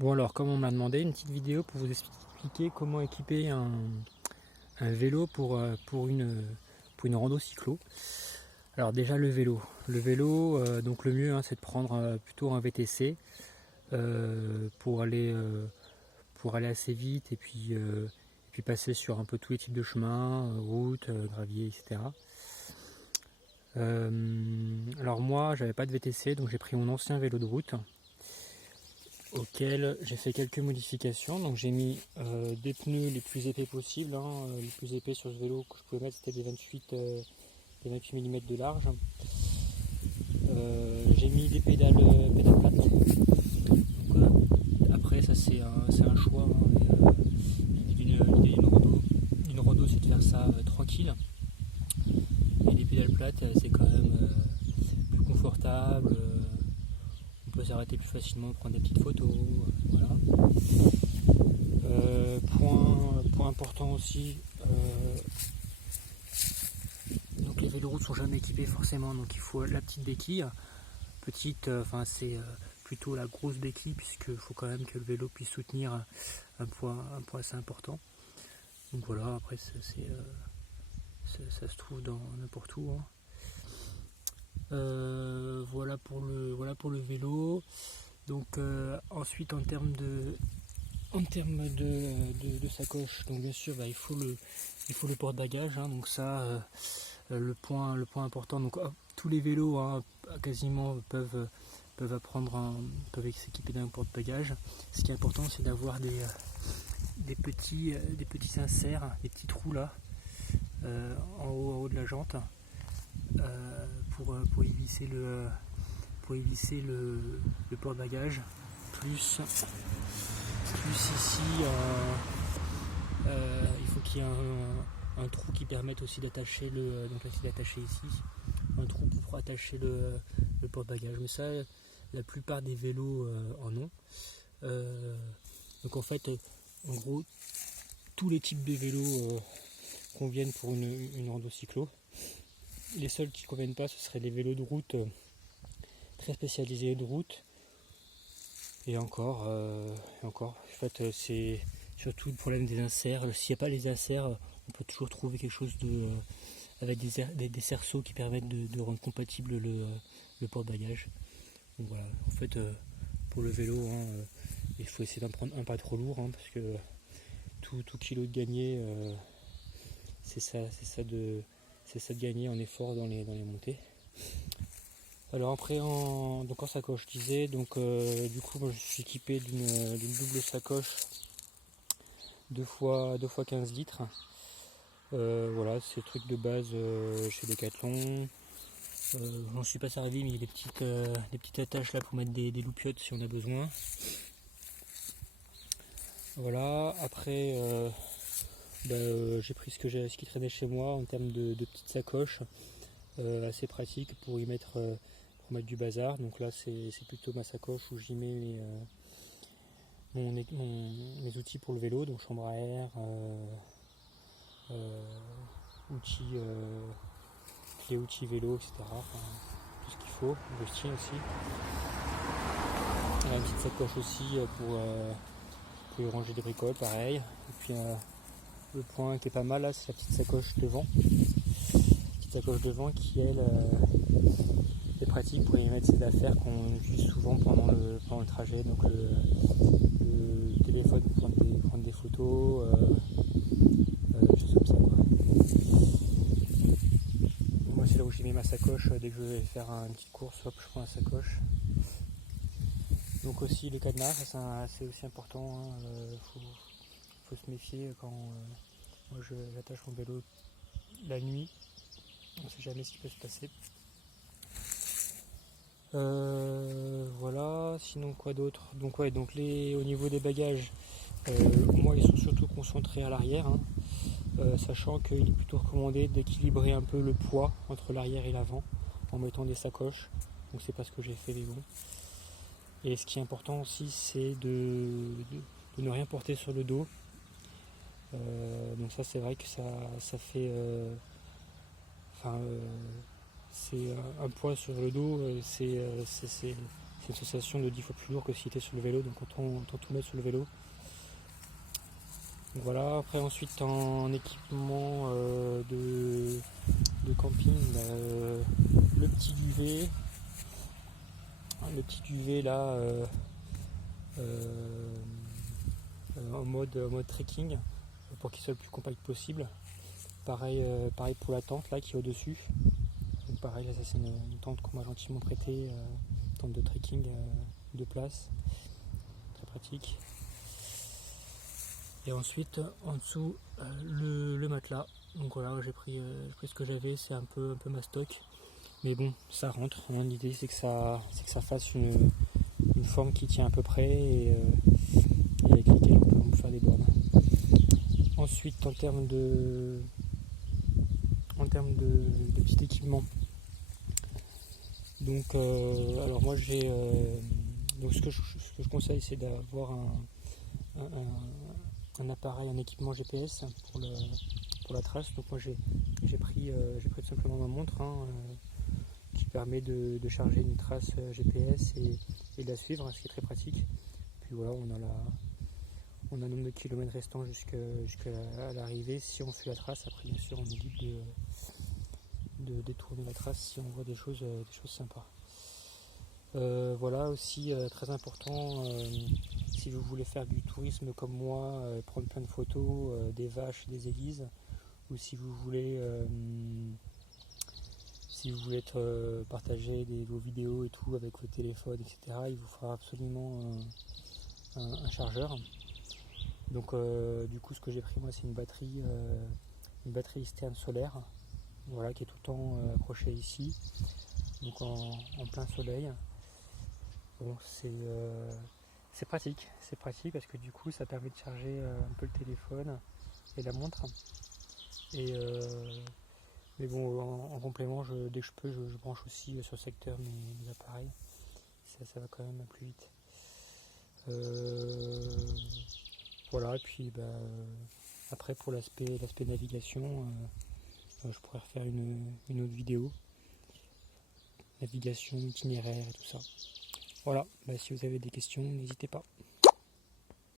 Bon alors, comme on m'a demandé, une petite vidéo pour vous expliquer comment équiper un vélo pour une rando cyclo. Alors déjà le vélo. Donc le mieux c'est de prendre plutôt un VTC pour aller assez vite et puis passer sur un peu tous les types de chemins, route, gravier, etc. Alors moi j'avais pas de VTC donc j'ai pris mon ancien vélo de route auquel j'ai fait quelques modifications. Donc j'ai mis des pneus les plus épais possibles, les plus épais sur ce vélo que je pouvais mettre c'était des 28 mm de large. J'ai mis des pédales plates. Donc, après ça c'est un choix. L'idée d'une rando c'est de faire ça tranquille. Et les pédales plates c'est quand même plus confortable. On peut s'arrêter plus facilement, prendre des petites photos, voilà. Point important aussi, donc les véloroutes sont jamais équipés forcément, donc il faut la petite béquille. C'est plutôt la grosse béquille puisqu'il faut quand même que le vélo puisse soutenir un poids assez important. Donc voilà, après ça se trouve dans n'importe où. Voilà pour le vélo. Donc ensuite en termes de sacoche, donc bien sûr il faut le porte-bagages, donc ça le point important. Donc tous les vélos quasiment peuvent s'équiper d'un porte-bagages. Ce qui est important c'est d'avoir des petits inserts, des petits trous là en haut de la jante pour y visser le porte-bagages, plus ici il faut qu'il y ait un trou qui permette aussi d'attacher donc là c'est d'attacher ici un trou pour attacher le porte-bagages, mais ça la plupart des vélos en ont. Donc en fait en gros tous les types de vélos conviennent pour une rando cyclo. Les seuls qui ne conviennent pas ce seraient les vélos de route très spécialisés de route. Et encore, en fait, c'est surtout le problème des inserts. S'il n'y a pas les inserts, on peut toujours trouver quelque chose avec des cerceaux qui permettent de rendre compatible le porte-bagages. Donc voilà, en fait, pour le vélo, il faut essayer d'en prendre un pas trop lourd, parce que tout kilo de gagné, c'est ça de gagner en effort dans les montées. Alors après en sacoche je disais, donc du coup moi je suis équipé d'une double sacoche 2 fois 15 litres. Voilà, c'est le truc de base chez Decathlon. J'en suis pas servi, mais il y a des petites attaches là pour mettre des loupiottes si on a besoin. Voilà, après j'ai pris ce qui traînait chez moi en termes de petites sacoches assez pratiques pour y mettre du bazar. Donc là c'est plutôt ma sacoche où j'y mets mes outils pour le vélo, donc chambre à air, outils vélo, etc. Enfin, tout ce qu'il faut, le style aussi. Une petite sacoche aussi pour y ranger des bricoles, pareil. Et puis le point qui est pas mal là, c'est la petite sacoche devant. Petite sacoche devant qui elle est pratique pour y mettre ses affaires qu'on utilise souvent pendant le trajet, donc le téléphone pour prendre des photos, choses comme ça quoi. Moi c'est là où j'ai mis ma sacoche, dès que je vais faire une petite course, hop, je prends la sacoche. Donc aussi les cadenas, ça c'est aussi important, faut se méfier quand moi j'attache mon vélo la nuit, on ne sait jamais ce qui peut se passer. Voilà, sinon quoi d'autre? Donc au niveau des bagages, moi ils sont surtout concentrés à l'arrière, sachant qu'il est plutôt recommandé d'équilibrer un peu le poids entre l'arrière et l'avant en mettant des sacoches. Donc c'est pas ce que j'ai fait, mais bon. Et ce qui est important aussi c'est de ne rien porter sur le dos. Donc ça c'est vrai que ça fait c'est un poids sur le dos, c'est c'est une sensation de 10 fois plus lourd que si tu étais sur le vélo, donc autant tout mettre sur le vélo. Donc voilà, après ensuite en équipement de camping, le petit duvet là en mode trekking pour qu'il soit le plus compact possible. Pareil pour la tente là qui est au-dessus. Donc pareil, là, ça c'est une tente qu'on m'a gentiment prêtée, tente de trekking de place, très pratique. Et ensuite en dessous le matelas. Donc voilà, j'ai pris ce que j'avais, c'est un peu mastoc. Mais bon, ça rentre. Hein. L'idée c'est que ça fasse une forme qui tient à peu près et avec laquelle on peut faire des bornes. Ensuite en termes de petit équipement. Donc alors moi j'ai donc ce que je conseille c'est d'avoir un appareil, un équipement GPS pour la trace. Donc moi j'ai pris tout simplement ma montre qui permet de charger une trace GPS et de la suivre, ce qui est très pratique. Puis voilà, on a un nombre de kilomètres restants jusqu'à l'arrivée si on suit la trace. Après bien sûr on est libre de détourner la trace si on voit des choses sympas. Voilà aussi très important, si vous voulez faire du tourisme comme moi, prendre plein de photos des vaches, des églises, ou si vous voulez partager vos vidéos et tout avec vos téléphones, etc., il vous faudra absolument un chargeur. Donc du coup ce que j'ai pris moi c'est une batterie externe solaire, voilà, qui est tout le temps accrochée ici, donc en plein soleil. Bon, c'est pratique parce que du coup ça permet de charger un peu le téléphone et la montre. Et mais bon, en complément, dès que je peux, je branche aussi sur le secteur mes appareils. Ça va quand même plus vite. Voilà, et puis après pour l'aspect navigation, je pourrais refaire une autre vidéo. Navigation, itinéraire et tout ça. Voilà, si vous avez des questions, n'hésitez pas.